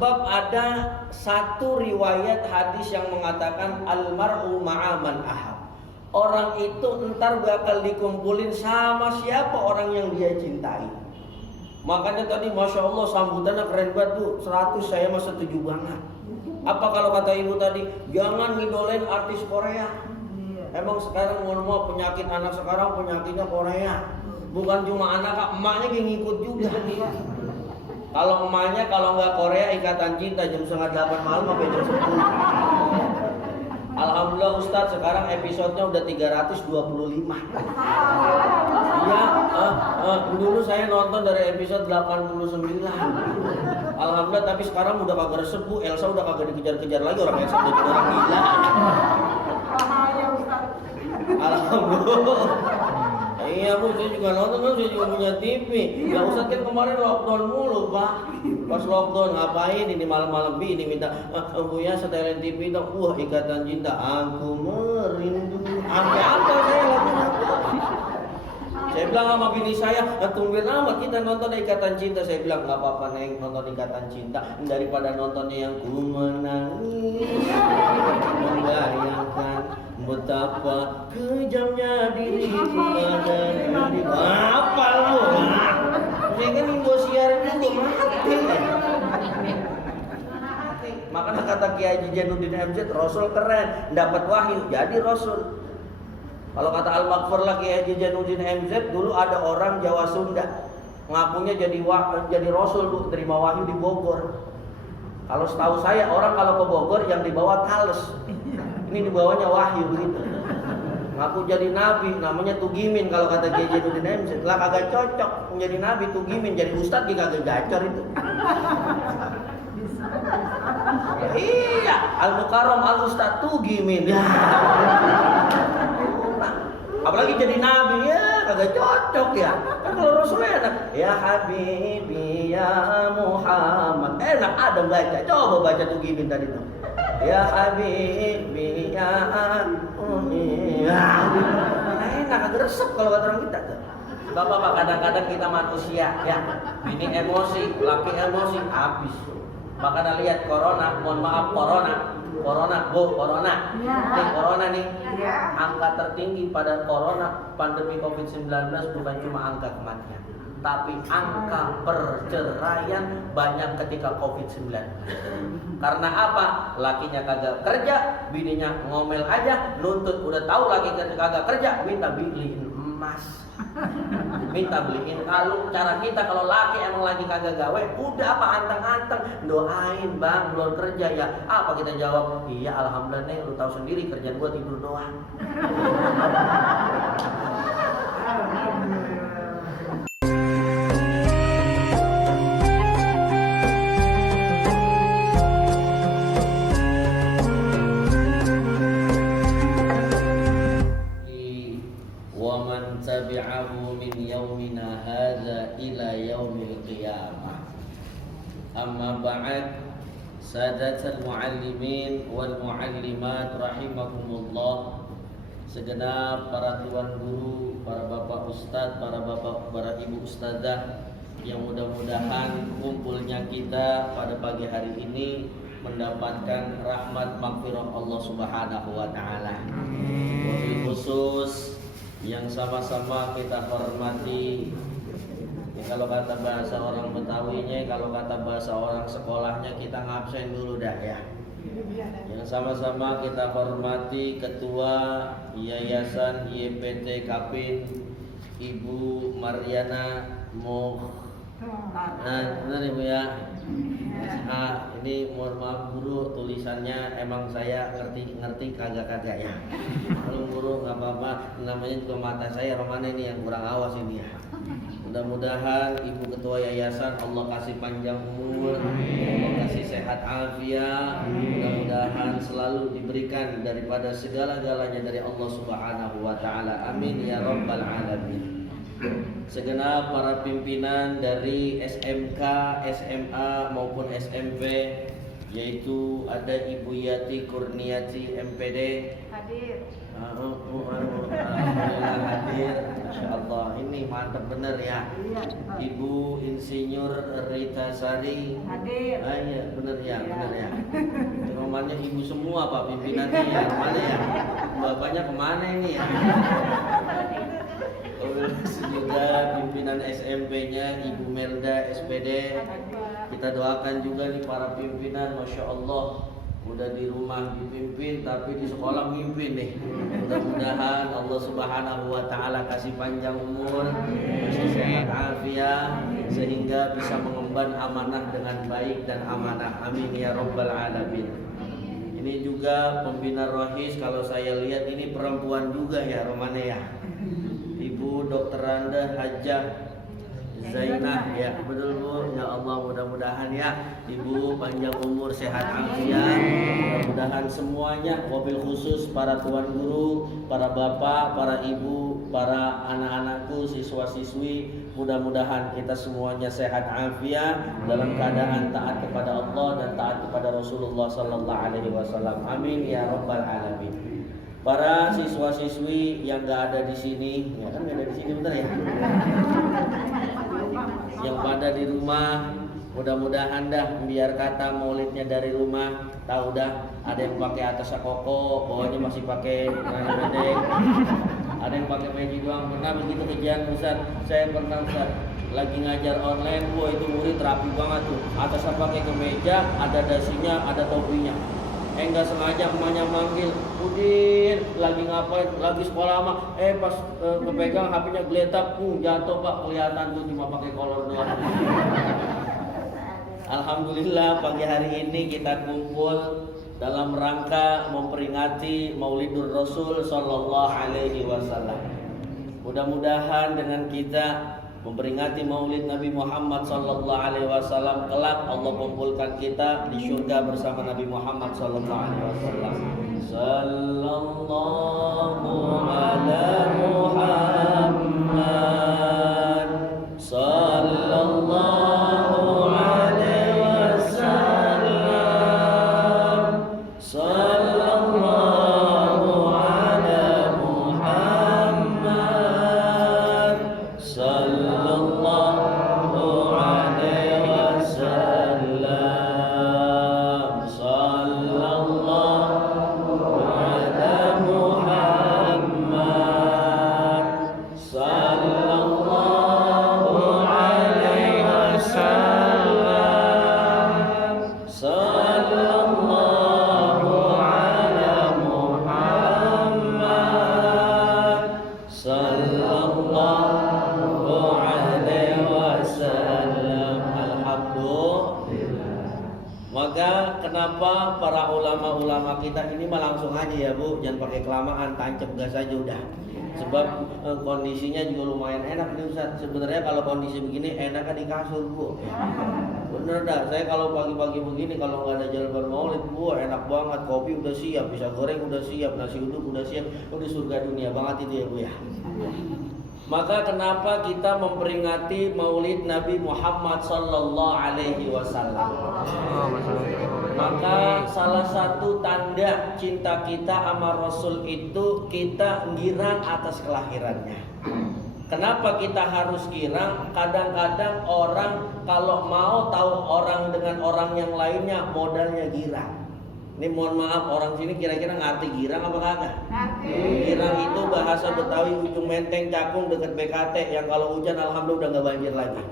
Sebab ada satu riwayat hadis yang mengatakan almar'u ma'aman ahab. Orang itu entar bakal dikumpulin sama siapa orang yang dia cintai. Makanya tadi Masya Allah sambutannya keren banget tuh, 100 saya mah setuju banget. Apa kalau kata ibu tadi, jangan ngidolain artis Korea. Emang sekarang mohon maaf penyakit anak sekarang penyakitnya Korea. Bukan cuma anak, emaknya yang ngikut juga nih. Kalau emaknya kalau nggak Korea Ikatan Cinta jam 7:30 malam sampai jam 10. Alhamdulillah Ustadz sekarang episodenya udah 325. Ya, dulu saya nonton dari episode 89. Alhamdulillah tapi sekarang udah kagak resep Bu, Elsa udah kagak dikejar-kejar lagi, orang Elsa udah jadi orang gila. Alhamdulillah. Iya Bu, saya juga nonton kan, saya juga punya TV. Ya Ustadz kan kemarin lockdown mulu Pak. Pas lockdown ngapain ini malam-malam ini minta Bu ya setelin TV dong. Wah Ikatan Cinta, aku merindu. Sampai apa saya lagunya? Saya bilang sama bini saya, tungguin amat kita nonton Ikatan Cinta. Saya bilang nggak apa-apa Neng nonton Ikatan Cinta daripada nontonnya yang ku menangis membayangkan betapa kejamnya diriku dari apa lu? Saya kan Indosiar dulu mati. Makanya kata Kiai Haji Jainuddin MZ, Rasul keren, dapat wahyu jadi Rasul. Kalau kata Al-Maghfur lagi Kiai Haji Jainuddin MZ, dulu ada orang Jawa Sunda ngakunya jadi Rasul Bu, terima wahyu di Bogor. Kalau setahu saya orang kalau ke Bogor yang dibawa tales. Ini dibawanya wahyu gitu. Ngaku jadi nabi, namanya Tugimin kalau kata Kiai Jainuddin MZ. Lah kagak cocok menjadi nabi Tugimin, jadi ustadz juga kagak gacor itu. Ya, iya, Al-Mukarram Al-Ustadz Tugimin. Ya. Apalagi jadi nabi ya kagak cocok ya. Kan kalau Rasul enak. Ya Habibi ya Muhammad. Enak ada baca. Coba baca Tugimin tadi tuh. Ya Habibi ya enak agak resep kalau kata orang kita tuh. Bapak-bapak kadang-kadang kita manusia ya. Ini emosi, laki emosi habis. Makanya lihat corona, mohon maaf corona Bu, corona. Nih corona nih. Angka tertinggi pada corona pandemi Covid-19 bukan cuma angka kematian, tapi angka perceraian banyak ketika Covid-19. Karena apa? Lakinya kagak kerja, bininya ngomel aja, nuntut udah tahu laki kagak kerja, minta beliin emas. Minta beliin kalung. Cara kita kalau laki emang lagi kagak gawe, udah apa anteng-anteng, doain Bang belum kerja ya. Apa kita jawab? Iya alhamdulillah nih, lu tahu sendiri kerjaan gua tidur doang. Tabi'ahu min yaumina hadza ila yaumil qiyamah. Amma ba'd, sadatul muallimin wal muallimat rahimakumullah. Segenap para tuan guru, para bapak ustadz, para ibu ustadzah yang mudah-mudahan kumpulnya kita pada pagi hari ini mendapatkan rahmat maghfirah Allah Subhanahu wa taala. Wabil khusus yang sama-sama kita hormati ya, kalau kata bahasa orang Betawinya, kalau kata bahasa orang sekolahnya kita ngabsen dulu dah ya. Yang sama-sama kita hormati Ketua Yayasan YPT Kapin Ibu Mariana benar Ibu ya. Ini mohon maaf guru, tulisannya emang saya ngerti kagak ya. Kalau guru nggak apa-apa, namanya juga mata saya Romana ini yang kurang awas ini ya. Mudah-mudahan Ibu Ketua Yayasan Allah kasih panjang umur, Allah kasih sehat afiat, mudah-mudahan selalu diberikan daripada segala-galanya dari Allah Subhanahu wa taala. Amin ya rabbal alamin. Segenap para pimpinan dari SMK, SMA maupun SMP, yaitu ada Ibu Yati Kurniati MPD hadir. Alhamdulillah hadir. Masya Allah, ini mantap bener ya. Ibu Insinyur Rita Sari Hadir. Iya bener ya, bener ya. Rumahnya ibu semua Pak pimpinannya ya. Mana ya? Bapaknya kemana ini ya? Juga pimpinan SMP-nya Ibu Melda SPD. Kita doakan juga nih para pimpinan, Masya Allah, udah di rumah dipimpin tapi di sekolah mimpin nih. Mudah-mudahan Allah Subhanahu wa taala kasih panjang umur, kasih sehat afiat sehingga bisa mengemban amanah dengan baik dan amanah. Amin ya rabbal alamin. Ini juga pembina Rohis, kalau saya lihat ini perempuan juga ya Romane ya. Ibu Dr. Randa Hajah Zainah ya, betul Bu. Ya Allah, mudah-mudahan ya Ibu panjang umur, sehat afiat. Mudah-mudahan semuanya, wabil khusus para tuan guru, para bapak, para ibu, para anak-anakku, siswa-siswi, mudah-mudahan kita semuanya sehat afiat dalam keadaan taat kepada Allah dan taat kepada Rasulullah sallallahu alaihi wasallam. Amin ya rabbal alamin. Para siswa-siswi yang nggak ada di sini, ya kan nggak ada di sini bener ya? Yang pada di rumah, mudah-mudahan dah biar kata maulidnya dari rumah, tahu dah. Ada yang pakai atas koko, bawahnya masih pakai celana pendek. Ada yang pakai peci doang. Pernah begitu kejadian Ustaz? Saya pernah Ustaz lagi ngajar online, wah itu murid rapi banget tuh. Atasnya pakai kemeja, ada dasinya, ada topinya. Enggak sengaja emaknya manggil, Udin lagi ngapain, lagi sekolah mah, pas kepegang HP-nya geletak, jatuh Pak, kelihatan tuh cuma pakai kolor doang. Alhamdulillah pagi hari ini kita kumpul dalam rangka memperingati Maulidur Rasul sallallahu alaihi wasallam. Mudah-mudahan dengan kita memperingati Maulid Nabi Muhammad sallallahu alaihi wasallam, kelak Allah kumpulkan kita di surga bersama Nabi Muhammad sallallahu alaihi wasallam. Sallallahu ala Muhammad sallallahu alaihi wasallam. Sallallahu ala Muhammad sallallahu alaihi wasallam. Sallallahu ala Muhammad sallallahu alaihi wasallam. Sallallahu ala Muhammad sallallahu alaihi wasallam. Alhamdulillah. Maka kenapa para ulama-ulama kita ini mah langsung aja ya Bu, jangan pakai kelamaan, tancap gas aja udah. Sebab kondisinya juga lumayan enak nih Ustaz. Sebenarnya kalau kondisi begini enaknya di kasur Bu. Bener dah, saya kalau pagi-pagi begini kalau nggak ada jalur maulid Bu, enak banget, kopi udah siap, pisang goreng udah siap, nasi uduk udah siap, udah surga dunia banget itu ya Bu ya. Maka kenapa kita memperingati Maulid Nabi Muhammad sallallahu alaihi wasallam? Maka salah satu tanda cinta kita sama Rasul itu kita girang atas kelahirannya. Kenapa kita harus girang? Kadang-kadang orang kalau mau tahu orang dengan orang yang lainnya modalnya girang. Ini mohon maaf, orang sini kira-kira ngerti girang apa kagak? Girang itu bahasa Betawi ujung Menteng Cakung dekat BKT yang kalau hujan alhamdulillah udah nggak banjir lagi.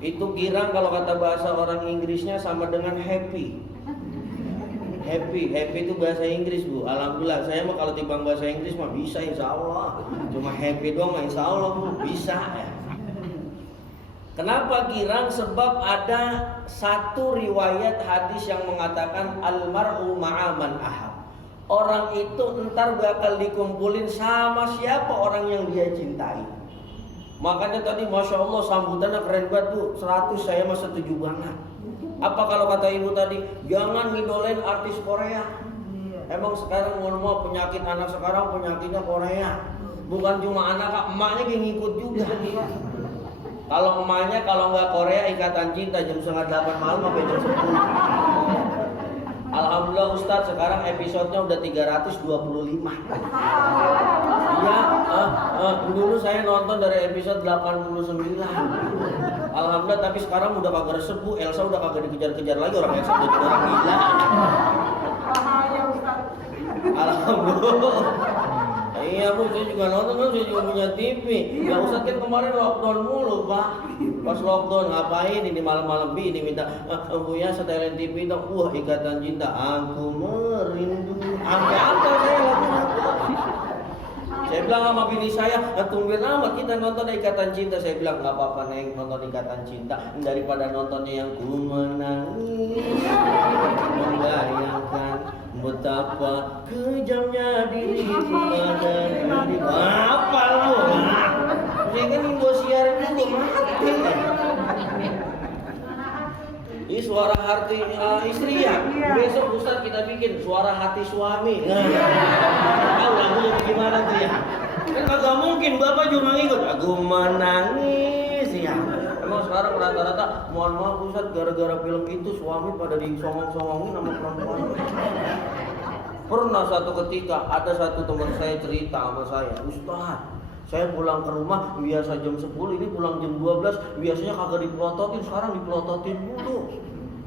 Itu girang kalau kata bahasa orang Inggrisnya sama dengan happy. Happy itu bahasa Inggris Bu. Alhamdulillah saya mah kalau timbang bahasa Inggris mah bisa insya Allah. Cuma happy doang mah insya Allah Bu bisa ya. Kenapa girang? Sebab ada satu riwayat hadis yang mengatakan almar'u ma'aman ahab. Orang itu ntar bakal dikumpulin sama siapa orang yang dia cintai. Makanya tadi Masya Allah sambutannya keren banget Bu, 100 saya mah setuju banget. Apa kalau kata ibu tadi, jangan ngidolain artis Korea. Emang sekarang mohon maaf penyakit anak sekarang penyakitnya Korea. Bukan cuma anak, emaknya yang ngikut juga. Kalau emaknya kalau nggak Korea Ikatan Cinta jam 7:30 malam sampai jam 10. Alhamdulillah Ustadz, sekarang episodenya udah 325. Iya, dulu saya nonton dari episode 89. Alhamdulillah, tapi sekarang udah kagak resep Bu. Elsa udah kagak dikejar-kejar lagi, orang Elsa udah jadi orang gila. Alhamdulillah. Iya Bu, saya juga nonton kan, saya juga punya TV. Ya Ustadz kan kemarin lockdown mulu Pak. Pas lockdown ngapain ini malam-malam ini minta Bu ya setelin TV dong. Wah, Ikatan Cinta, aku merindu. Apa saya lakukan? Saya bilang sama bini saya, tungguin amat kita nonton Ikatan Cinta. Saya bilang nggak apa-apa Neng, nonton Ikatan Cinta daripada nontonnya yang ku menangis membayangkan betapa kejamnya diriku pada diri. Apa lu? Saya kan Indosiar dulu mati. Ini suara hati istri ya. Besok Ustaz kita bikin suara hati suami. Tahu lagunya gimana tuh ya? Kan kagak mungkin Bapak cuma ngikut. Aku menangis ya. Emang sekarang rata-rata, mohon maaf Ustaz, gara-gara film itu suami pada disongong-songongin sama perempuan. Pernah satu ketika ada satu teman saya cerita sama saya, Ustaz, saya pulang ke rumah biasa jam 10, ini pulang jam 12, biasanya kagak dipelototin, sekarang dipelototin mulu.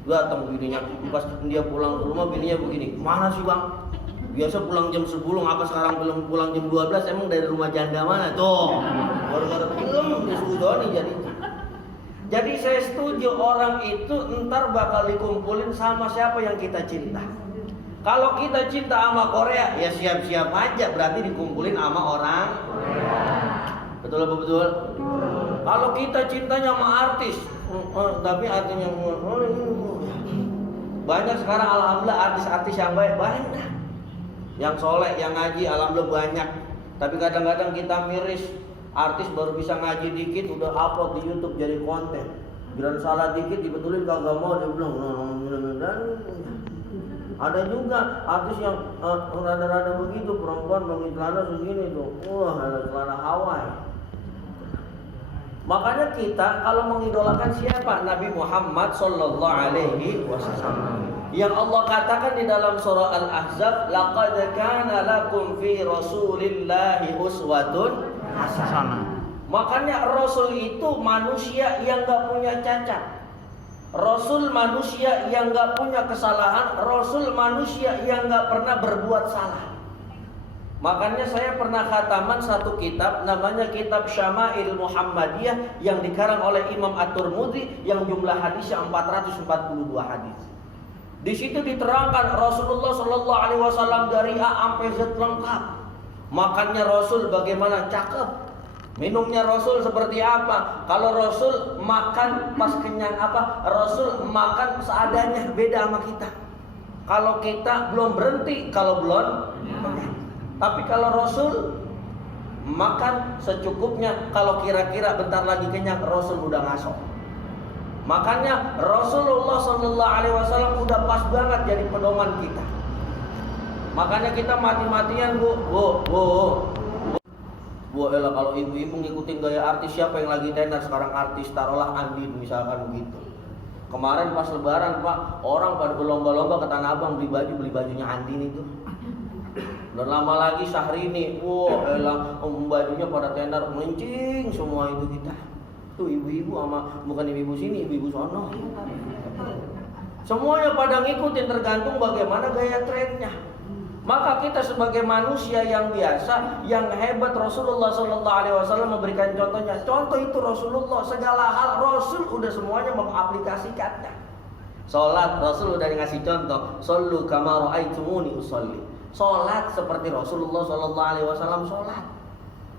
Datang bininya, pas dia pulang ke rumah bininya begini, mana sih Bang? Biasa pulang jam 10, ngapa sekarang belum pulang jam 12, emang dari rumah janda mana? Tuh, gara-gara film disudoni jadi. Jadi saya setuju orang itu ntar bakal dikumpulin sama siapa yang kita cinta. Kalau kita cinta sama Korea, ya siap-siap aja berarti dikumpulin sama orang Korea. Betul apa betul? Kalau kita cintanya sama artis, tapi artinya banyak sekarang alhamdulillah artis-artis yang baik banyak. Yang soleh, yang ngaji alhamdulillah banyak. Tapi kadang-kadang kita miris. Artis baru bisa ngaji dikit udah upload di YouTube jadi konten. Bila salah dikit dibetulin kagak mau, dia bilang ada juga artis yang rada-rada begitu, perempuan pakai celana segini tuh. Wah, ada celana Hawaii. Makanya kita kalau mengidolakan siapa? Nabi Muhammad sallallahu alaihi wasallam. Yang Allah katakan di dalam surah Al-Ahzab, laqad kana lakum fi Rasulillahi uswatun hasanah. Makanya Rasul itu manusia yang gak punya cacat. Rasul manusia yang gak punya kesalahan. Rasul manusia yang gak pernah berbuat salah. Makanya saya pernah khataman satu kitab, namanya kitab Syama'il Muhammadiyah, yang dikarang oleh Imam At-Tirmidzi, yang jumlah hadisnya 442 hadis. Di situ diterangkan Rasulullah Shallallahu Alaihi Wasallam dari A sampai Z lengkap. Makannya Rasul bagaimana, cakep. Minumnya Rasul seperti apa? Kalau Rasul makan pas kenyang apa? Rasul makan seadanya, beda sama kita. Kalau kita belum berhenti, kalau belum kenyang. Tapi kalau Rasul makan secukupnya, kalau kira-kira bentar lagi kenyang, Rasul udah ngaso. Makanya Rasulullah Sallallahu Alaihi Wasallam udah pas banget jadi pedoman kita. Makanya kita mati-matian Bu, elah kalau ibu-ibu ngikutin gaya artis, siapa yang lagi tenar sekarang artis, taruhlah Andin misalkan begitu. Kemarin pas Lebaran Pak, orang pada berlomba-lomba ke Tanah Abang beli bajunya Andin itu. Dan lama lagi Syahrini, elah bajunya pada tenar, mencing semua itu kita. Tuh ibu-ibu sama bukan ibu-ibu sini, ibu-ibu sono. Semuanya pada ngikutin, tergantung bagaimana gaya trennya. Maka kita sebagai manusia yang biasa, yang hebat, Rasulullah Sallallahu Alaihi Wasallam memberikan contohnya. Contoh itu Rasulullah, segala hal Rasul udah semuanya mengaplikasikannya. Salat Rasul udah ngasih contoh, sallu kama ra'aitumuni usolli. Salat seperti Rasulullah Sallallahu Alaihi Wasallam salat.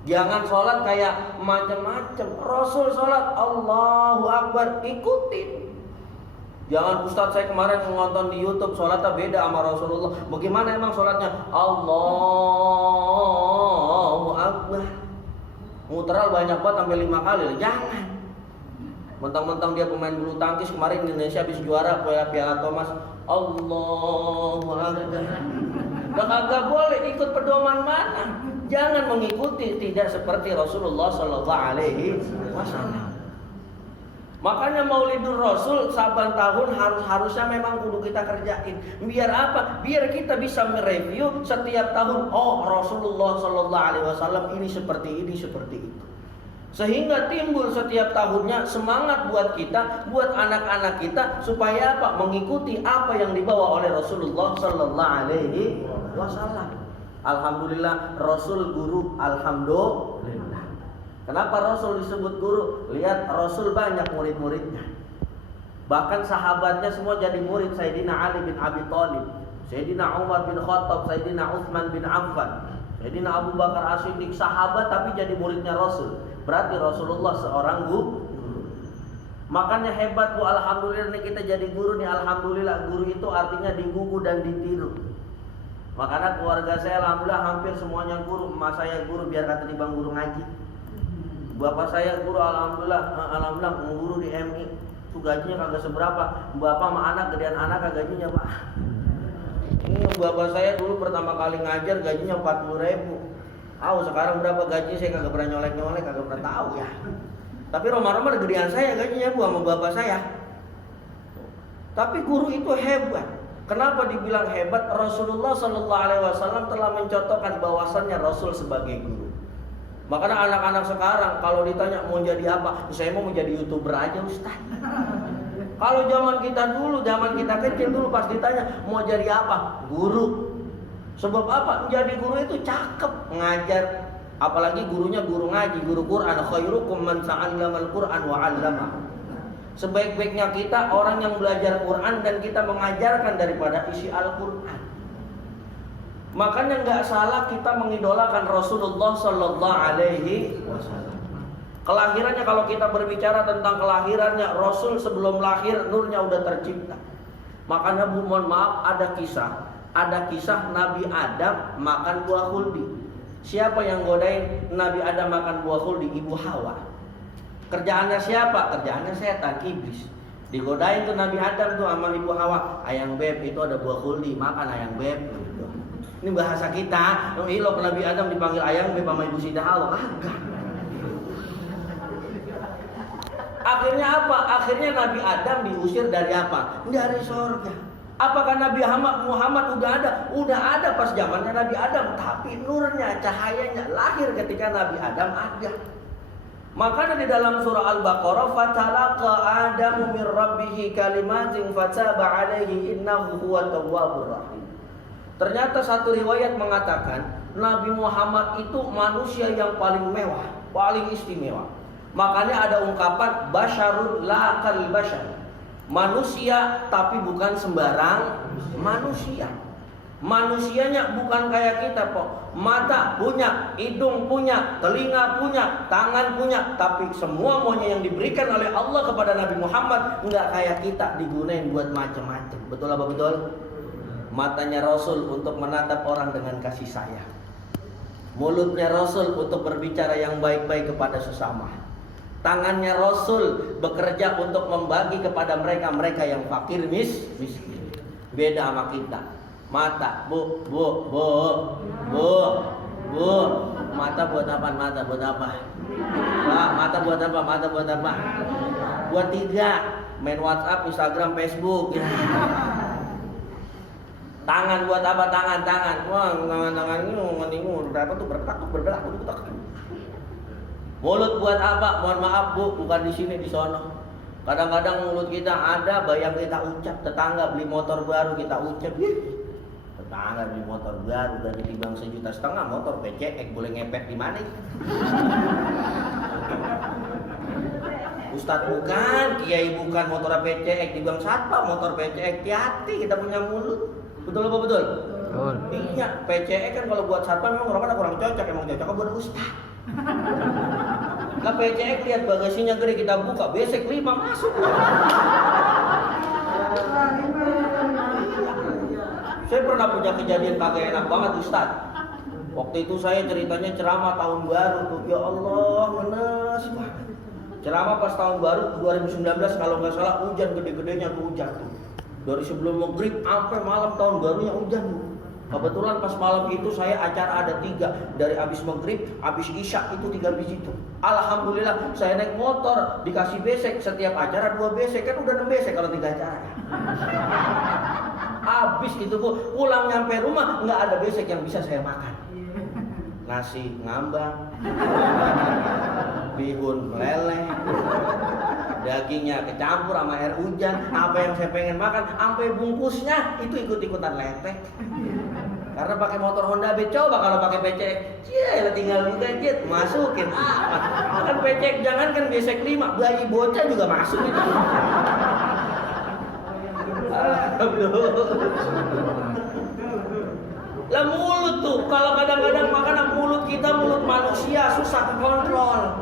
Jangan sholat kayak macam-macam. Rasul sholat Allahu Akbar, ikutin. Jangan Ustadz saya kemarin nonton di YouTube sholatnya beda sama Rasulullah. Bagaimana emang sholatnya? Allahu Akbar. Muteral banyak banget sampai 5 kali. Jangan. Mentang-mentang dia pemain bulu tangkis, kemarin Indonesia habis juara Piala Thomas. Allahu Akbar. Gak boleh ikut pedoman mana. Jangan mengikuti tidak seperti Rasulullah Sallallahu Alaihi Wasallam. Makanya Maulidur Rasul saban tahun harusnya memang kudu kita kerjain. Biar apa? Biar kita bisa mereview setiap tahun. Oh, Rasulullah Sallallahu Alaihi Wasallam ini, seperti itu. Sehingga timbul setiap tahunnya semangat buat kita, buat anak-anak kita, supaya apa? Mengikuti apa yang dibawa oleh Rasulullah Sallallahu Alaihi Wasallam. Alhamdulillah, Rasul guru. Alhamdulillah. Kenapa Rasul disebut guru? Lihat, Rasul banyak murid-muridnya. Bahkan sahabatnya semua jadi murid. Sayyidina Ali bin Abi Thalib, Sayyidina Umar bin Khattab, Sayyidina Utsman bin Affan, Sayyidina Abu Bakar As-Siddiq, sahabat tapi jadi muridnya Rasul. Berarti Rasulullah seorang guru. Makanya hebat bu, alhamdulillah nih kita jadi guru nih. Alhamdulillah, guru itu artinya digugu dan ditiru. Makanya keluarga saya alhamdulillah hampir semuanya guru. Emak saya guru, biar kata dibang guru ngaji. Bapak saya guru, alhamdulillah guru di MI. Itu gajinya kagak seberapa. Bapak sama anak, gedean anak gajinya pak. Ini bapak saya dulu pertama kali ngajar gajinya 40.000. Sekarang berapa gaji saya kagak pernah nyolek, kagak pernah tahu ya. Tapi Roma-Roma gedean saya gajinya bu sama bapak saya. Tapi guru itu hebat. Kenapa dibilang hebat? Rasulullah Sallallahu Alaihi Wasallam telah mencontohkan bahwasannya Rasul sebagai guru. Makanya anak-anak sekarang kalau ditanya mau jadi apa, saya mau jadi YouTuber aja Ustaz. Kalau zaman kita kecil dulu pas ditanya mau jadi apa, guru. Sebab apa? Menjadi guru itu cakep, ngajar. Apalagi gurunya guru ngaji, guru Quran. Khairukum man ta'allamal Quran wa 'allama. Sebaik-baiknya kita orang yang belajar Quran dan kita mengajarkan daripada isi Al-Quran. Makanya nggak salah kita mengidolakan Rasulullah Sallallahu Alaihi Wasallam. Kelahirannya, kalau kita berbicara tentang kelahirannya, Rasul sebelum lahir nurnya udah tercipta. Makanya bu, mohon maaf, ada kisah Nabi Adam makan buah khuldi. Siapa yang godain Nabi Adam makan buah khuldi? Ibu Hawa. Kerjaannya siapa? Kerjaannya setan, iblis. Digodain tuh Nabi Adam tuh sama Ibu Hawa. Ayang beb, itu ada buah khuldi, makan ayang beb. Ini bahasa kita. Ilok Nabi Adam dipanggil ayang beb sama Ibu Siti Hawa. Agak. Akhirnya apa? Akhirnya Nabi Adam diusir dari apa? Dari surga. Apakah Nabi Muhammad udah ada? Udah ada pas zamannya Nabi Adam. Tapi nurnya, cahayanya lahir ketika Nabi Adam ada. Makanya di dalam surah Al-Baqarah, fatalaqa Adamu min rabbihi kalimatin fataba alaihi innahu huwa tawwabur rahim. Ternyata satu riwayat mengatakan Nabi Muhammad itu manusia yang paling mewah, paling istimewa. Makanya ada ungkapan basyarun la kal basyar. Manusia tapi bukan sembarang manusia. Manusianya bukan kayak kita kok. Mata punya, hidung punya, telinga punya, tangan punya, tapi semua maunya yang diberikan oleh Allah kepada Nabi Muhammad enggak kayak kita digunain buat macam-macam. Betul apa betul? Matanya Rasul untuk menatap orang dengan kasih sayang. Mulutnya Rasul untuk berbicara yang baik-baik kepada sesama. Tangannya Rasul bekerja untuk membagi kepada mereka yang fakir miskin. Beda sama kita. Mata, bu. Mata buat apa? Mata buat apa? Mata buat apa? Buat tiga. Main WhatsApp, Instagram, Facebook. Tangan buat apa? Tangan. Wah, tangan ini bergerak. Mulut buat apa? Mohon maaf bu, bukan di sini, di sono. Kadang-kadang mulut kita ada bayang kita ucap. Tetangga beli motor baru kita ucap. Tetangga beli motor baru udah ditimbang 1,5 juta, motor PCX boleh ngepet di mana? Ustadz bukan, kiai bukan, motor PCX dibang satpam, motor PCX. Hati-hati kita punya mulut. Betul apa betul? Betul. Iya, PCX kan kalau buat satpam memang orang kurang cocok, emang cocok buat ustaz. Lah PCX lihat bagasinya gede, kita buka, besek 5 masuk. Saya pernah punya kejadian kagak enak banget ustaz. Waktu itu saya ceritanya ceramah tahun baru tuh, ya Allah ngenes banget. Ceramah pas tahun baru 2019 kalau nggak salah, hujan gede-gedenya tuh hujan tuh. Dari sebelum maghrib sampai malam tahun barunya hujan tuh. Kebetulan pas malam itu saya acara ada 3. Dari habis maghrib, habis isya itu 3 bis itu. Alhamdulillah saya naik motor dikasih besek. Setiap acara 2 besek. Kan udah 6 besek kalau 3 acara. Habis itu Bu, pulang nyampe rumah nggak ada besek yang bisa saya makan. Nasi ngambang, bihun meleleh, dagingnya kecampur sama air hujan. Apa yang saya pengen makan, sampai bungkusnya itu ikut-ikutan lepek. Karena pakai motor Honda Beat, coba kalau pakai becek, tinggal gadget masukin. Makan becek, jangan kan besek 5, bayi bocah juga masuk itu. Lah mulut tuh, kalau kadang-kadang makanan mulut kita mulut manusia susah kekontrol.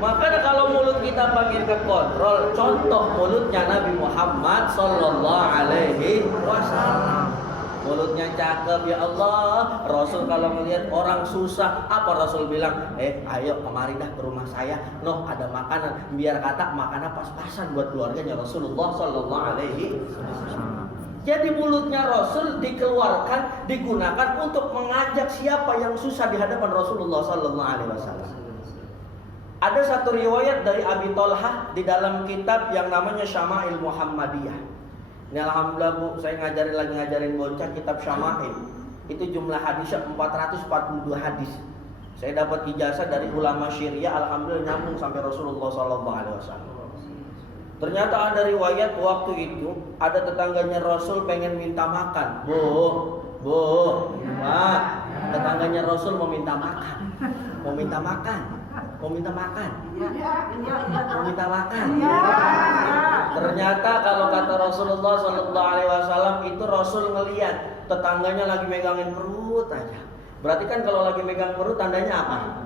Makanya kalau mulut kita makin kekontrol, contoh mulutnya Nabi Muhammad Sallallahu Alaihi Wasallam. Mulutnya cakep, ya Allah. Rasul kalau melihat orang susah, apa Rasul bilang? Ayo kemari dah ke rumah saya. Noh ada makanan. Biar kata makanan pas-pasan buat keluarganya Rasulullah Sallallahu Alaihi Wasallam. Jadi mulutnya Rasul dikeluarkan, digunakan untuk mengajak siapa yang susah di hadapan Rasulullah Sallallahu Alaihi Wasallam. Ada satu riwayat dari Abi Thalhah di dalam kitab yang namanya Syama'il Muhammadiyah. Ini alhamdulillah Bu, saya ngajarin bocah kitab Syama'il. Itu jumlah hadisnya 442 hadis. Saya dapat ijazah dari ulama Syriah, alhamdulillah nyambung sampai Rasulullah Sallallahu Alaihi Wasallam. Ternyata ada riwayat waktu itu ada tetangganya Rasul pengen minta makan. Bu, Pak, tetangganya Rasul mau minta makan. Mau minta makan. Ternyata kalau kata Rasulullah Sallallahu Alaihi Wasallam itu Rasul ngelihat tetangganya lagi megangin perut aja. Berarti kan kalau lagi megang perut tandanya apa?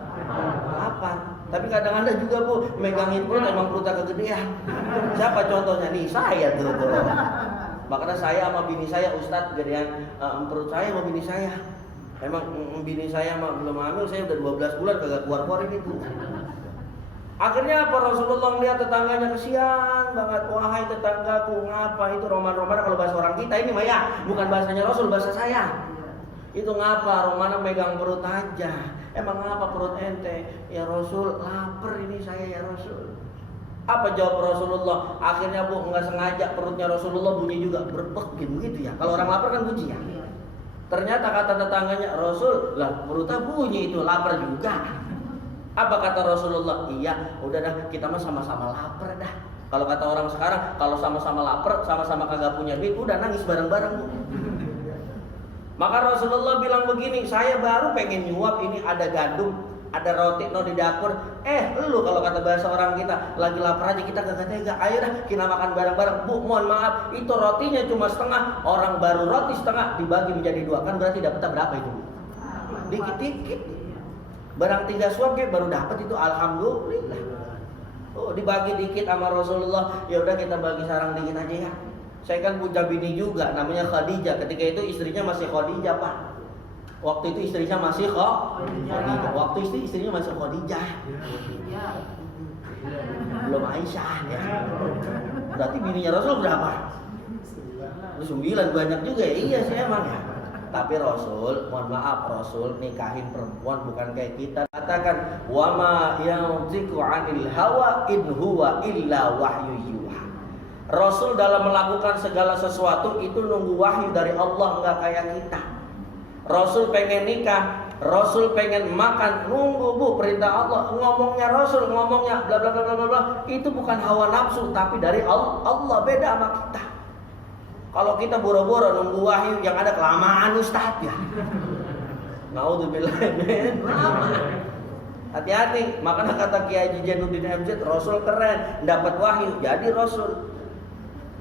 Lapar. Tapi kadang ada juga Bu, megangin perut emang perutnya kegedean. Siapa contohnya nih? Saya tuh. Makanya saya sama bini saya, Ustadz, gedean perut saya sama bini saya. Emang bini saya belum hamil, saya udah 12 bulan kagak keluar-keluar ini Bu. Akhirnya apa? Rasulullah melihat tetangganya, kesian banget. Wahai tetanggaku, ngapa itu roman-roman kalau bahasa orang kita ini mah ya, bukan bahasanya Rasul, bahasa saya. Itu ngapa? Romana megang perut aja. Emang ngapa perut ente? Ya Rasul, lapar ini saya ya Rasul. Apa jawab Rasulullah? Akhirnya Bu, nggak sengaja perutnya Rasulullah bunyi juga berbek gitu ya. Kalau orang lapar kan bunyi ya. Ternyata kata tetangganya, Rasul, lah perutnya bunyi itu lapar juga. Apa kata Rasulullah? Iya, udah dah kita mah sama-sama lapar dah. Kalau kata orang sekarang, kalau sama-sama lapar, sama-sama kagak punya duit, udah nangis bareng-bareng Bu. Maka Rasulullah bilang begini, saya baru pengen nyuap, ini ada gandum, ada roti di dapur. Lu kalau kata bahasa orang kita lagi lapar aja kita kagak tega. Ayo dah kita makan bareng-bareng. Bu, mohon maaf, itu rotinya cuma setengah. Orang baru roti setengah dibagi menjadi 2, kan berarti dapatnya berapa itu Bu? Dikit-dikit. Barang 3 suap baru dapat itu, alhamdulillah. Oh, dibagi dikit sama Rasulullah. Ya udah kita bagi sarang dikit aja ya. Saya kan punya bini juga, namanya Khadijah. Ketika itu istrinya masih Khadijah Pak. Waktu itu istrinya masih Khadijah. Waktu istrinya masih Khadijah. Belum Aisyah ya. Berarti bininya Rasul berapa? 9, banyak juga ya. Iya sih emang ya. Tapi Rasul, mohon maaf, Rasul nikahin perempuan bukan kayak kita. Katakan, wa ma yanziku 'anil hawa in huwa illa wahyu yuha. Rasul dalam melakukan segala sesuatu itu nunggu wahyu dari Allah, enggak kayak kita. Rasul pengen nikah, Rasul pengen makan, nunggu Bu perintah Allah. Ngomongnya Rasul, ngomongnya bla bla bla bla bla. Itu bukan hawa nafsu tapi dari Allah. Allah beda sama kita. Kalau kita boro-boro nunggu wahyu yang ada kelamaan Ustaz ya. Naudzubillah min lama. Hati-hati, makanya kata Kiai Haji Jainuddin MZ, Rasul keren, dapat wahyu jadi Rasul.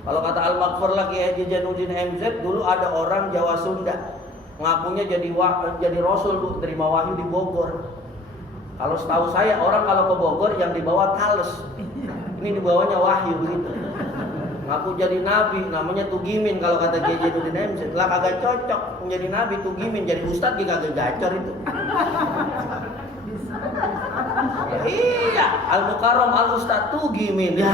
Kalau kata Al-Maghfur lagi Haji Jainuddin MZ, dulu ada orang Jawa Sunda ngakunya jadi Rasul Bu, terima wahyu di Bogor. Kalau setahu saya orang kalau ke Bogor yang dibawa tales, ini dibawanya wahyu begitu. Ngaku jadi nabi, namanya Tugimin kalau kata Kiai Jainuddin MZ. Lah kagak cocok menjadi nabi Tugimin, jadi ustad juga kagak gacor itu. Ya, iya, Al-Mukarram Al-Ustad Tugimin ya.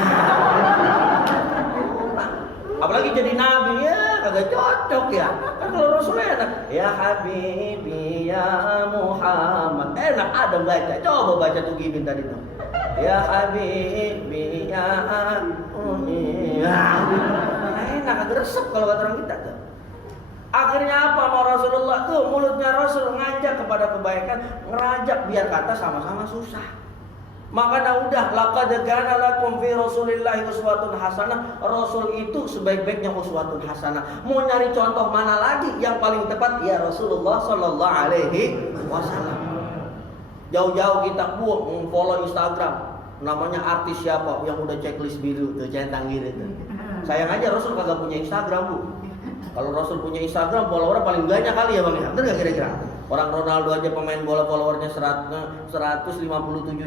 Apalagi jadi nabi ya, kagak kagak cocok ya. Kan kalau Rasulnya enak, ya Habibi ya Muhammad. Enak ada baca. Coba baca tuh Gibin tadi tuh. Ya Habibi ya enak, agak resep kalau kata orang kita tuh. Akhirnya apa sama Rasulullah tuh? Mulutnya Rasul ngajak kepada kebaikan, ngerajak biar kata sama-sama susah. Makanya udah laqad kana lakum fi Rasulillahi uswatun hasanah. Rasul itu sebaik-baiknya uswatun hasanah. Mau nyari contoh mana lagi yang paling tepat? Ya Rasulullah sallallahu alaihi wasallam. Jauh-jauh kita follow Instagram. Namanya artis siapa yang udah checklist biru tuh, centang gitu tuh. Sayang aja Rasul kagak punya Instagram, Bu. Kalau Rasul punya Instagram, follower paling banyak kali ya Bang ya. Bener gak kira-kira? Orang Ronaldo aja pemain bola followernya 157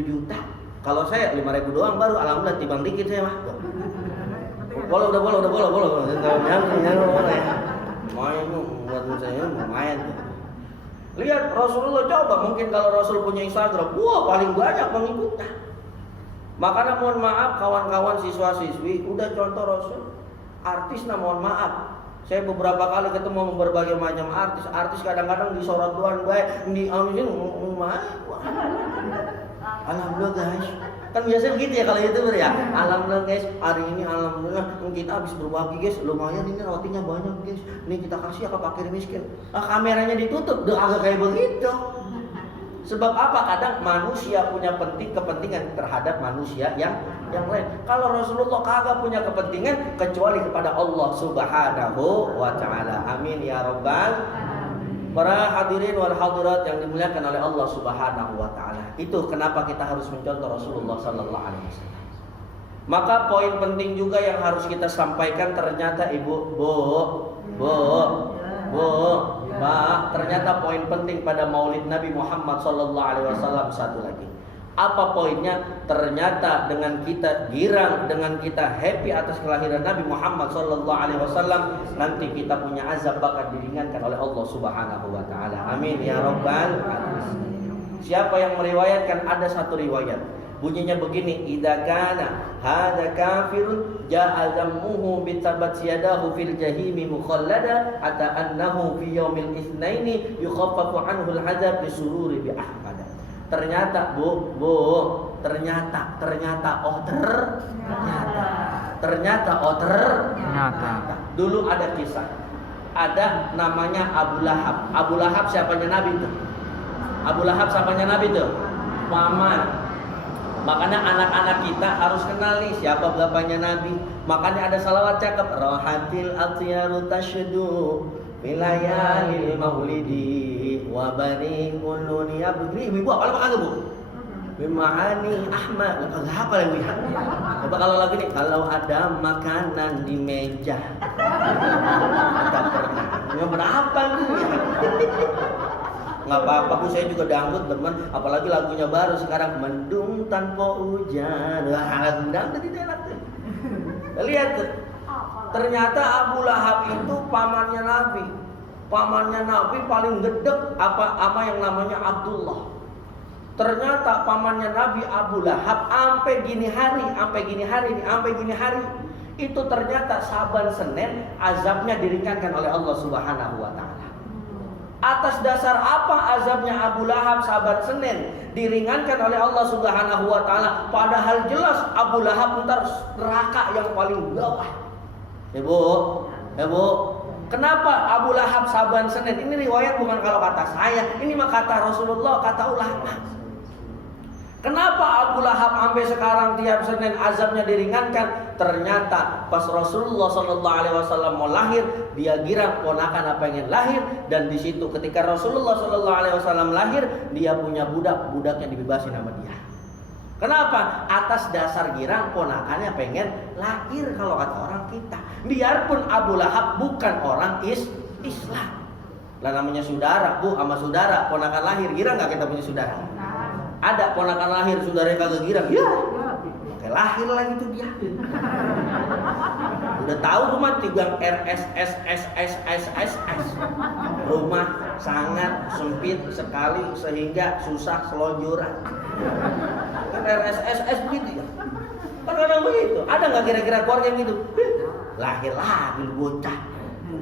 juta. Kalau saya 5.000 doang baru, alhamdulillah timbang dikit saya mah. Bola. Main buat saya main. Lihat Rasulullah, coba mungkin kalau Rasul punya Instagram, wah paling banyak pengikutnya. Makanya mohon maaf kawan-kawan siswa-siswi, udah contoh Rasul. Artis mohon maaf. Saya beberapa kali ketemu berbagai macam artis. Artis kadang-kadang disorot doang baik, di aminin alhamdulillah guys. Kan biasanya begitu ya kalau YouTuber ya. Alhamdulillah guys, hari ini alhamdulillah kita habis berbagi guys. Lumayan ini rotinya banyak guys. Ini kita kasih ya ke fakir miskin. Kameranya ditutup, agak kayak begitu. Sebab apa? Kadang manusia punya kepentingan terhadap manusia yang lain. Kalau Rasulullah kagak punya kepentingan kecuali kepada Allah Subhanahu wa taala. Amin ya rabbal. Para hadirin wal hadirat yang dimuliakan oleh Allah Subhanahu wa taala. Itu kenapa kita harus mencontoh Rasulullah sallallahu alaihi wasallam. Maka poin penting juga yang harus kita sampaikan ternyata Pak, ternyata poin penting pada Maulid Nabi Muhammad sallallahu alaihi wasallam satu lagi. Apa poinnya? Ternyata dengan kita girang, dengan kita happy atas kelahiran Nabi Muhammad sallallahu alaihi wasallam, nanti kita punya azab bakal diringankan oleh Allah Subhanahu wa taala. Amin ya rabbal alamin. Siapa yang meriwayatkan? Ada satu riwayat. Bunyinya begini, idza kana hadza kafirun ja'a zammuhu bi tabat yadahu fil jahimi mukhallada hatta annahu fi yaumil itsnaini yukhaffafu anhu al-'adzab bi sururi bi ahmad. Ternyata ternyata dulu ada kisah. Ada namanya Abu Lahab. Abu Lahab siapanya Nabi itu? Abu Lahab siapanya Nabi itu? Paman. Makanya anak-anak kita harus kenal nih siapa bapaknya Nabi. Makanya ada salawat cakep, rohatil atyaru tashdu wilayahil maulidi wa bani kuluni abri. Ibu apa kagak Bu? Bimahani Ahmad. Kagak apa lagi? Coba kalau lagi nih, kalau ada makanan di meja. Tak pernah. Berapa nih? Nggak apa-apa Bu, saya juga dangdut teman, apalagi lagunya baru sekarang, mendung tanpa hujan. Lagu dangdut itu enak tuh. Lihat tuh, ternyata Abu Lahab itu pamannya Nabi. Pamannya Nabi paling gedek apa yang namanya Abdullah. Ternyata pamannya Nabi Abu Lahab sampai gini hari itu ternyata Saban Senin azabnya diringankan oleh Allah Subhanahu wa taala. Atas dasar apa azabnya Abu Lahab Saban Senin diringankan oleh Allah Subhanahu wa taala, padahal jelas Abu Lahab ntar neraka yang paling bawah. Ibu, kenapa Abu Lahab Saban Senin? Ini riwayat bukan kalau kata saya, ini mah kata Rasulullah, kata ulama. Kenapa Abu Lahab sampai sekarang tiap Senin azabnya diringankan? Ternyata pas Rasulullah SAW mau lahir, dia girang ponakan pengen lahir, dan di situ ketika Rasulullah SAW lahir, dia punya budaknya dibebasin sama dia. Kenapa? Atas dasar girang ponakannya pengen lahir kalau kata orang kita. Biarpun Abu Lahab bukan orang Islam. Lah namanya saudara, Bu, sama saudara ponakan lahir, girang nggak kita punya saudara? Ada ponakan lahir, saudaranya kagak girang. Ya, kayak lahir lagi tuh dia. Udah tahu rumah tigang RSSSSSS. Rumah sangat sempit sekali sehingga susah selonjoran. Kan RSSS begitu ya. Kan kadang begitu. Ada nggak kira-kira keluarga yang gitu? Lahir bocah.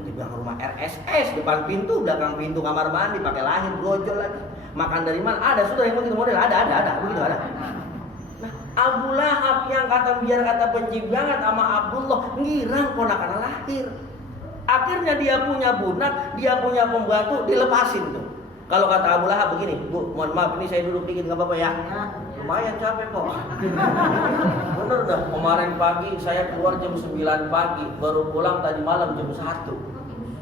dibilang rumah RSS, depan pintu, belakang pintu kamar mandi, pakai lahir, brojol lagi. Makan dari mana? Ada, sudah yang begitu model, ada, begitu ada. Nah, Abu Lahab yang biar kata benci banget sama Abdullah, ngirang ponakan lahir. Akhirnya dia punya bunak, dia punya pembantu, dilepasin tuh. Kalau kata Abu Lahab begini, Bu, mohon maaf ini saya duduk dikit nggak apa-apa ya. Lumayan capek kok. Bener dah, kemarin pagi saya keluar jam 9 pagi, baru pulang tadi malam jam 1.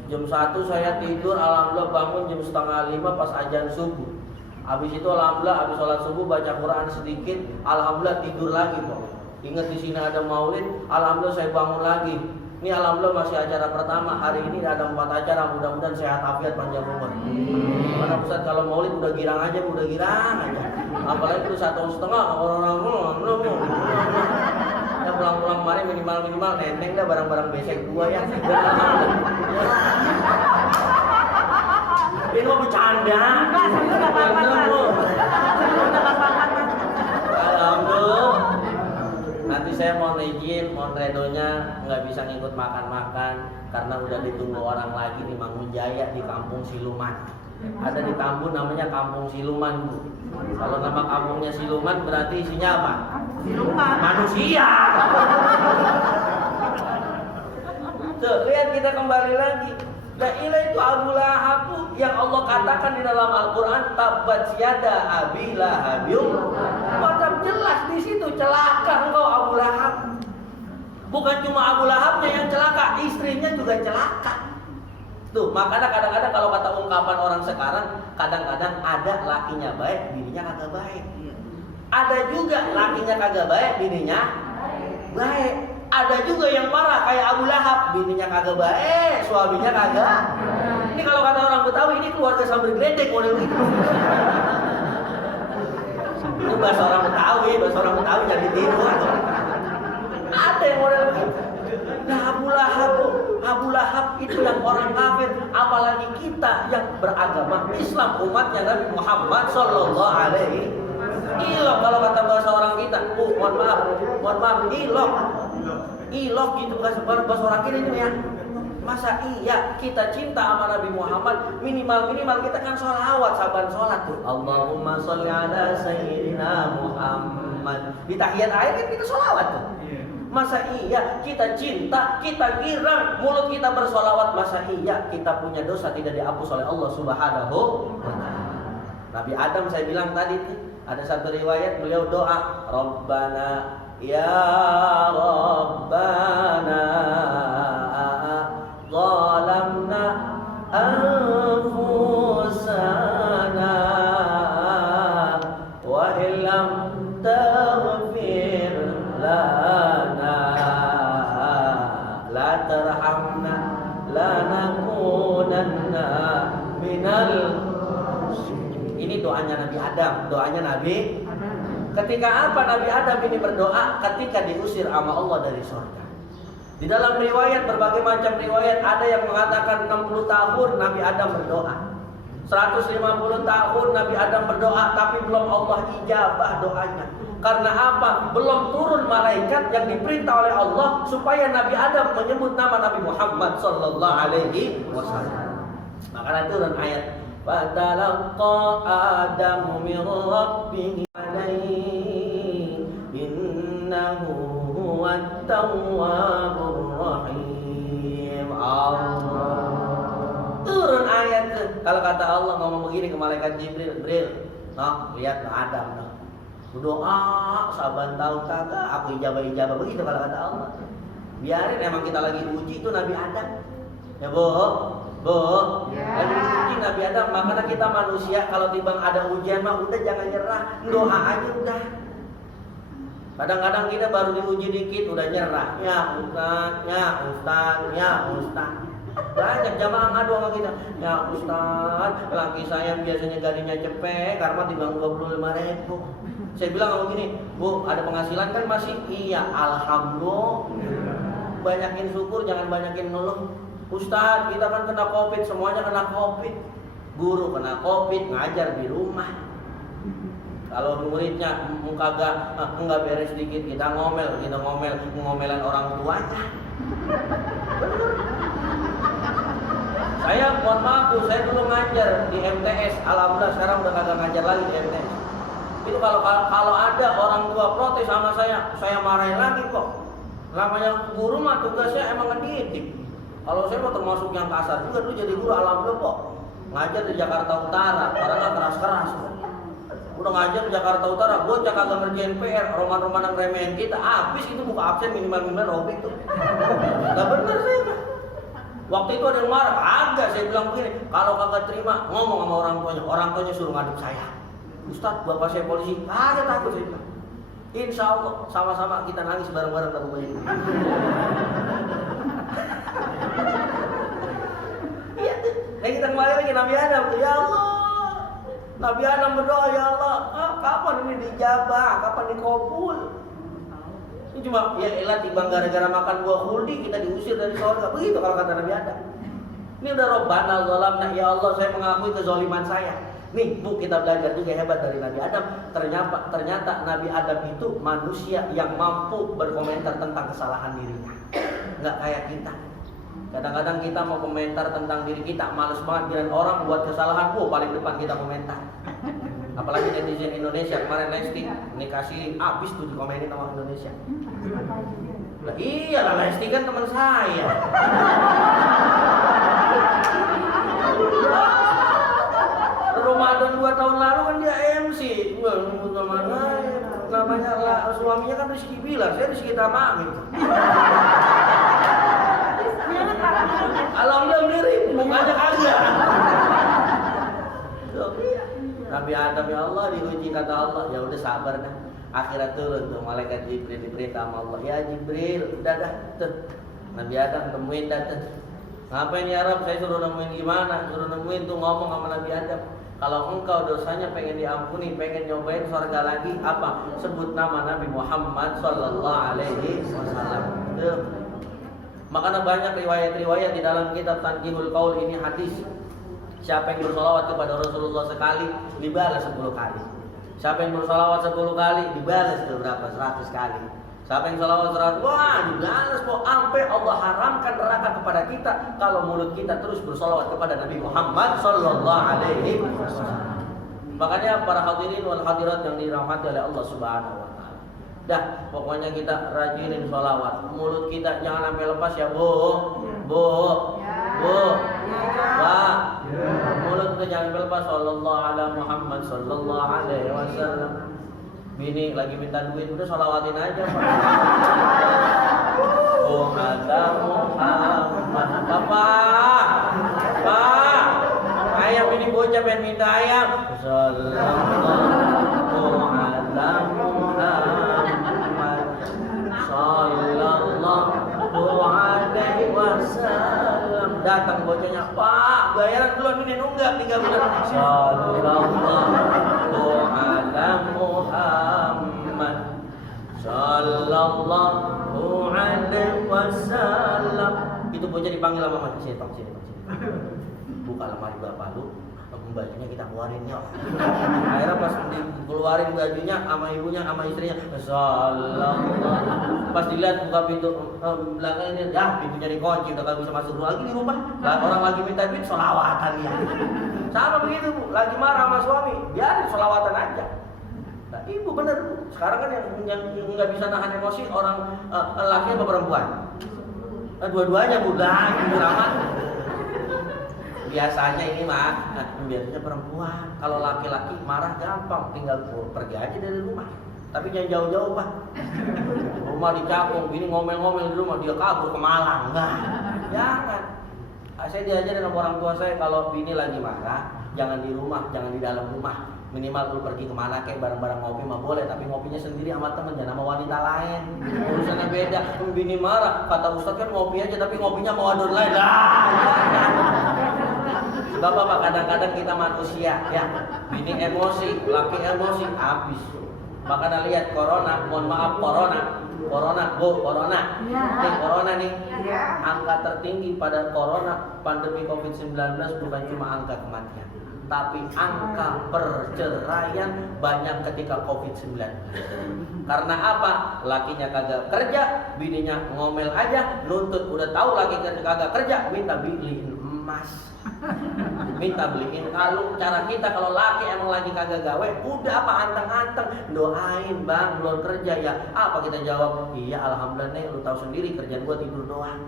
Jam 1 saya tidur, alhamdulillah bangun jam setengah 5 pas azan subuh. Habis itu alhamdulillah habis sholat subuh baca Quran sedikit, alhamdulillah tidur lagi kok. Ingat di sini ada maulid, alhamdulillah saya bangun lagi. Ini alhamdulillah masih acara pertama, hari ini ada 4 acara, mudah-mudahan sehat afiat panjang umur. Karena Ustaz kalau maulid udah girang aja. Apalagi udah 1,5 orang-orang ya pulang-pulang kemarin minimal nenteng dah barang-barang besek gua ya. Ini mau bercanda. Alhamdulillah. Nanti saya mohon izin, mohon redonya nggak bisa ngikut makan-makan karena udah ditunggu orang lagi di Mangunjaya di Kampung Siluman. Ada di Tambun namanya Kampung Siluman, Bu. Kalau nama kampungnya Siluman berarti isinya apa? Siluman. Manusia. Tuh, lihat kita kembali lagi. Nah, ini itu Abu Lahab yang Allah katakan di dalam Al-Quran, tabbat yada abi lahab. Macam jelas di situ celaka engkau Abu Lahab. Bukan cuma Abu Lahabnya yang celaka, istrinya juga celaka. Tuh, makanya kadang-kadang kalau kata ungkapan orang sekarang, kadang-kadang ada lakinya baik, bininya kagak baik. Ada juga lakinya kagak baik, bininya baik. Ada juga yang marah kayak Abu Lahab, bininya kagak baik, suaminya kagak. Ini kalau kata orang Betawi, ini keluarga sambil geledek model gitu. Itu bahasa orang Betawi jadi tidur. Ada yang model begitu. Nah, Abu Lahab itu yang orang kafir, apalagi kita yang beragama Islam, umatnya Nabi Muhammad Sallallahu Alaihi Ilok kalau kata bahasa orang kita, mohon maaf, ilok gitu bahasa orang kita ini ya. Masa iya kita cinta sama Nabi Muhammad, minimal kita kan sholawat, saban sholat tuh. Allahumma sholli ala sayyidina Muhammad. Di tahiyat akhir kan kita sholawat tuh. Masa iya kita cinta, kita girang, mulut kita bersolawat, masa iya kita punya dosa tidak dihapus oleh Allah Subhanahu wa ta'ala. Nabi Adam saya bilang tadi ada satu riwayat beliau doa, Rabbana ya Rabbana zalamna anfusana wa illam taghfir lana la tarhamna lanakunanna minal. Ini doanya Nabi Adam, doanya Nabi. Ketika apa Nabi Adam ini berdoa? Ketika diusir sama Allah dari surga. Di dalam riwayat, berbagai macam riwayat, ada yang mengatakan 60 tahun Nabi Adam berdoa, 150 tahun Nabi Adam berdoa, tapi belum Allah ijabah doanya. Karena apa? Belum turun malaikat yang diperintah oleh Allah supaya Nabi Adam menyebut nama Nabi Muhammad Sallallahu Alaihi Wasallam. Maka turun ayat, فَتَلَقَّى آدَمُ مِنْ رَبِّهِ عَلَيْهِ إِنَّهُ هُوَ التَّوَّابُ الرَّحِيمُ. Allah. Turun ayat. Kalau kata Allah ngomong begini ke malaikat Jibril, nah lihat Adam, nah doa saban tahun kagak aku ijabah begitu kalau kata Allah. Biarin, emang kita lagi uji itu Nabi Adam. Ya Bu, lagi diuji Nabi Adam. Makanya kita manusia kalau timbang ada ujian mah udah jangan nyerah, doa aja udah. Kadang-kadang kita baru diuji dikit udah nyerah. Ya Ustaz. Banyak jamaah ngadu sama kita. Ya Ustaz, laki saya biasanya gajinya cepet karena timbang 25.000. Saya bilang sama gini, Bu, ada penghasilan kan masih? Iya, alhamdulillah. Banyakin syukur, jangan banyakin ngeluh. Ustaz, kita kan kena Covid, semuanya kena Covid. Guru kena Covid, ngajar di rumah. Kalau muridnya enggak beres dikit, kita ngomelan orang tuanya. mohon maaf Bu, saya dulu ngajar di MTS. Alhamdulillah sekarang udah kagak ngajar lagi di MTS. Itu kalau ada orang tua protes sama saya marahin lagi kok. Namanya guru mah tugasnya emang ngedidik. Kalau saya mau termasuk yang kasar juga dulu jadi guru, alhamdulillah kok. Ngajar di Jakarta Utara, orangnya keras-keras. Udah ngajar di Jakarta Utara, bocah kagak ngerjain PR, roman-roman yang remehin kita, habis itu buka absen minimal robek tuh. Gak bener saya mah. Waktu itu ada yang marah, agak saya bilang begini, kalau kagak terima ngomong sama orang tuanya suruh ngadep saya. Ustadz, bapak saya polisi, kagak takut saya bilang. Insya Allah sama-sama kita nangis bareng-bareng ke rumah ini. Iya tuh. Kita kembali lagi Nabi Adam tuh, ya Allah. Nabi Adam berdoa, ya Allah, kapan ini dijabah, kapan dikabul? Ini cuma ya elah timbang gara-gara makan buah khuldi kita diusir dari surga. Begitu kalau kata Nabi Adam. Ini udah Rabbana zalamna, ya Allah saya mengakui kezaliman saya. Nih Bu, kita belajar juga hebat dari Nabi Adam. Ternyata Nabi Adam itu manusia yang mampu berkomentar tentang kesalahan dirinya. Nggak kayak kita. Kadang-kadang kita mau komentar tentang diri kita, males banget bilang orang buat kesalahan, paling depan kita komentar. Apalagi netizen Indonesia, kemarin Lesti dikasih habis tuh dikomenin sama Indonesia. Lah iya lah, Lesti kan teman saya. Ramadan 2 tahun lalu kan dia MC. Namanya suaminya kan Rizky Bilar, saya Rizky Tamami. Alhamdulillah mirip, mukanya kagak. Nabi Adam, ya Allah diuji kata Allah, ya udah sabar dah. Akhirnya turun tuh malaikat Jibril diperintah sama Allah, ya Jibril, udah dah tuh. Nabi Adam temuin dah tuh. Ngapain ya Rab, saya suruh nemuin gimana? Suruh nemuin tuh ngomong sama Nabi Adam. Kalau engkau dosanya pengen diampuni, pengen nyobain surga lagi, apa? Sebut nama Nabi Muhammad sallallahu alaihi wasallam. Makanya banyak riwayat-riwayat di dalam kitab Tanqihul Qaul ini hadis. Siapa yang bersolawat kepada Rasulullah sekali dibalas 10 kali. Siapa yang bersolawat 10 kali dibalas berapa? 100 kali. Siapa yang solawat 100, wah dibalas kok. Sampai Allah haramkan neraka kepada kita kalau mulut kita terus bersolawat kepada Nabi Muhammad sallallahu alaihi wasallam. Makanya para hadirin wal hadirat yang dirahmati oleh Allah Subhanahu wa taala. Dah, pokoknya kita rajinin sholawat. Mulut kita jangan sampai lepas ya, Bu. Pak. Mulut kita jangan sampai lepas. Sallallahu ala Muhammad sallallahu alaihi wasallam. Bini lagi minta duit, udah sholawatin aja, Pak. Oh, ada Muhammad. Pak. Ayam ini bocah pengen minta ayam. Sallallahu ala Muhammad sallallahu alaihi wasallam. Datang bocahnya, Pak, bayaran belum ini nunggak 3 bulan. Sallallahu ala Muhammad sallallahu alaihi wasallam. Itu bocah dipanggil sama mama, sini. Buka lemari bapak lu, bajunya kita keluarin yuk. Akhirnya pas dikeluarin bajunya sama ibunya sama istrinya, sallallahu. Pas dilihat buka pintu belakang ini, ya pintunya dikunci, udah gak bisa masuk lagi di rumah. Orang lagi minta duit, sholawatan ya. Sama begitu Bu, lagi marah sama suami, biarin sholawatan aja. Nah, ibu bener Bu, sekarang kan yang nggak bisa nahan emosi orang laki atau perempuan? Dua-duanya Bu, ibu ramah. Biasanya ini mah, biasanya perempuan. Kalau laki-laki marah gampang, tinggal pergi aja dari rumah. Tapi jangan jauh-jauh Pak. Rumah di Cakung, bini ngomel-ngomel di rumah, dia kabur ke Malang. Nah, jangan. Saya diajarin sama orang tua saya, kalau bini lagi marah, jangan di rumah, jangan di dalam rumah. Minimal lu pergi kemana kayak bareng-bareng ngopi mah boleh, tapi ngopinya sendiri sama temen, jangan sama wanita lain. Urusannya beda. Bini marah, kata Ustadz kan ngopi aja, tapi ngopinya mau wadon lain. Bapak, kadang-kadang kita manusia ya, bini emosi, laki emosi, habis. Makanya lihat corona, mohon maaf corona, Bu, corona. Nih corona nih. Angka tertinggi pada corona pandemi Covid-19 bukan cuma angka kematian, tapi angka perceraian banyak ketika Covid-19. Karena apa? Lakinya kagak kerja, bininya ngomel aja, nuntut, udah tahu laki kagak kerja, minta beliin emas. Minta beliin kalung. Cara kita kalau laki emang lagi kagak gawe, udah apa anteng-anteng, doain bang belum kerja ya. Apa kita jawab? Iya alhamdulillah nih, lu tahu sendiri kerjaan gua tidur doang.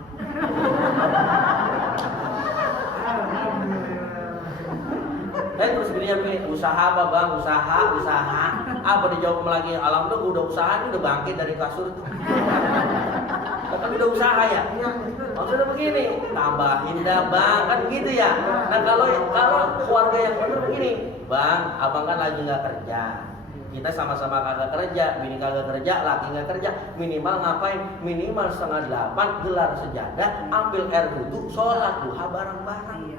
Terus bininya usaha apa bang? Usaha. Apa dijawab lagi? Alhamdulillah gua udah usaha, ini udah bangkit dari kasur. Kan udah usaha ya. Maksudnya begini, tambahin dah bang, kan gitu ya. Nah kalau keluarga yang bener begini, bang, abang kan lagi nggak kerja. Kita sama-sama kagak kerja, bini kagak kerja, laki nggak kerja. Minimal ngapain? Minimal 7:30 gelar sejadah, ambil air wudhu, sholat duha bareng-bareng.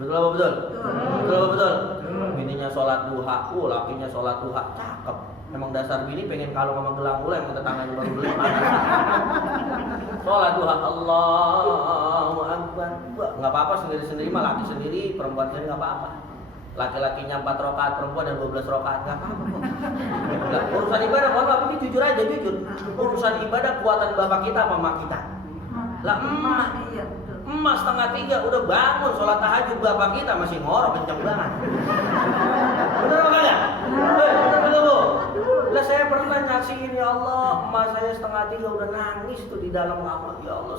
Betul apa betul? Betul apa betul? Bininya sholat duha, lakinya sholat duha, cakep. Memang dasar bini pengen kalau sama gelang mula yang tetangganya baru beli. Sholat duha, Allahu Akbar. Nggak apa-apa sendiri-sendiri mah, laki sendiri, perempuan sendiri nggak apa-apa. Laki-lakinya 4 rakaat, perempuan dan 12 rakaat nggak apa-apa. Nah, urusan ibadah, mohon maaf ini jujur aja jujur. Urusan ibadah kuatan bapak kita sama mak kita. Lah emas 2:30 udah bangun sholat tahajud, bapak kita masih ngorok kenceng banget. Bener apa enggak? Bener Bu? Lah saya pernah nyaksiin, ya Allah, emas saya 2:30 udah nangis tuh di dalam kamar. Ya Allah,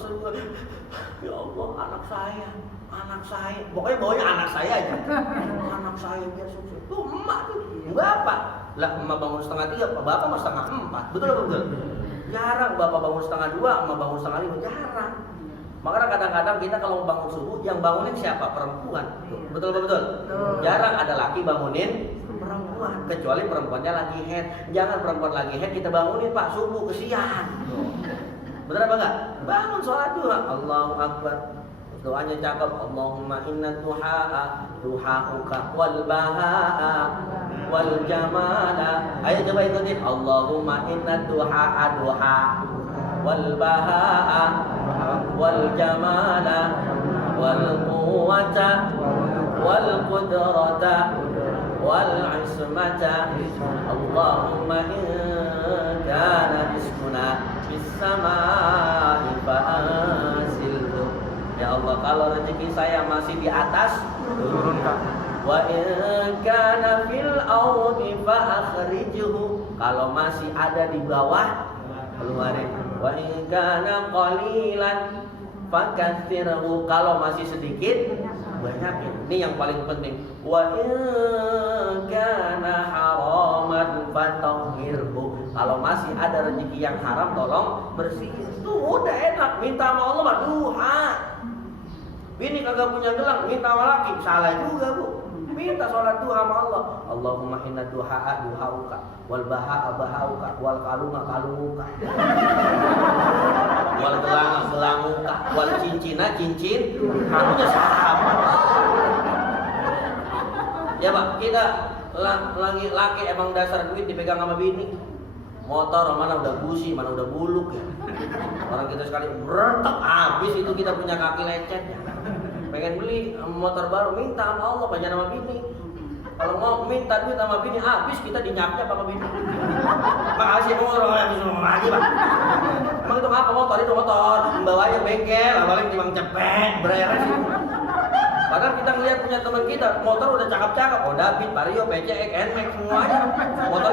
ya Allah, anak saya. Pokoknya bawanya anak saya aja. Anak saya biar sukses. Tuh emak tuh, bapak. Lah emak bangun 2:30, bapak mau 3:30. Betul apa betul? Jarang bapak bangun 2:30, emak bangun 4:30, jarang. Makanya kadang-kadang kita kalau bangun subuh, yang bangunin siapa? Perempuan. Betul betul? Jarang ada laki bangunin perempuan, kecuali perempuannya lagi head. Jangan perempuan lagi head kita bangunin pak subuh, kesian. Betul apa enggak? Bangun sholat duha, Allahu Akbar. Doanya cakep, Allahumma inna duha'uka wal baha'a wal jamala. Ayo coba ikutin, Allahumma inna duha wal baha'a wal jamala wal quwwata wal qudrata wal ismata. Allahumma in kana rizquna bis samaa'i fa'anzilhu. Ya Allah, kalau rezeki saya masih di atas, turunkan. Wa in kana fil ardi fa akhrijhu. Kalau masih ada di bawah, keluarin. Wa in kana qalilan fakatsirhu. Kalau masih sedikit, banyakin. Ini yang paling penting. Wa in kana haraman fatahhirhu. Kalau masih ada rezeki yang haram, tolong bersihin. Tuh udah enak, minta sama Allah mah duha. Bini kagak punya gelang, minta sama laki, salah juga bu. Minta sholat duha sama Allah. Allahumma inna duha'a duha'uka wal baha'a baha'uka wal kalunga kalunguka wal gelanga gelanguka wal cincina cincin kamunya sahabat. Ya pak, kita lagi laki emang dasar duit dipegang sama bini. Motor mana udah busi, mana udah buluk ya. Orang kita sekali bertek habis itu kita punya kaki lecet. Pengen beli motor baru, minta sama Allah, banyak sama bini. Kalau mau minta duit sama bini, habis kita dinyapnya sama bini. Makasih orang yang lagi pak. Emang itu apa motor? Itu motor, membawanya bengkel, awalnya timbang cepet, beres itu. Padahal kita ngeliat punya teman kita, motor udah cakep-cakep, oh David, Vario, PCX, NMAX semuanya. Motor